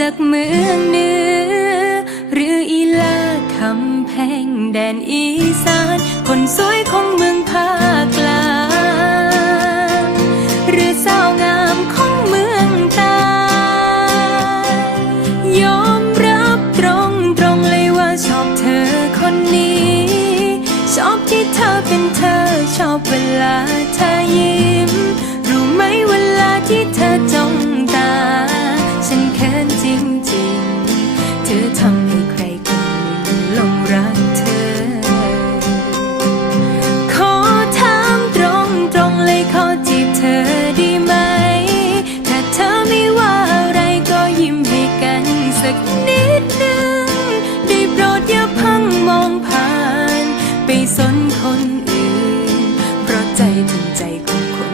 จากเมืองเหนือหรืออีลาคำแพงแดนอีสาน คนสวยของเมืองภาคกลาง หรือสาวงามของเมืองใตายอมรับตรงตรงเลยว่าชอบเธอคนนี้ ชอบที่เธอเป็นเธอชอบเวลาเธอยิ้ม รู้ไหมเวลาที่เธอ จริง เธอทำให้ใครคนหนึ่งหลงรักเธอ ขอถามตรงตรงๆเลยขอจีบเธอดีไหม ถ้าเธอไม่ว่าอะไรก็ยิ้มให้กันสักนิดนึง ได้โปรดอย่าพังมองผ่าน ไปสนคนอื่น เพราะใจถึงใจของคน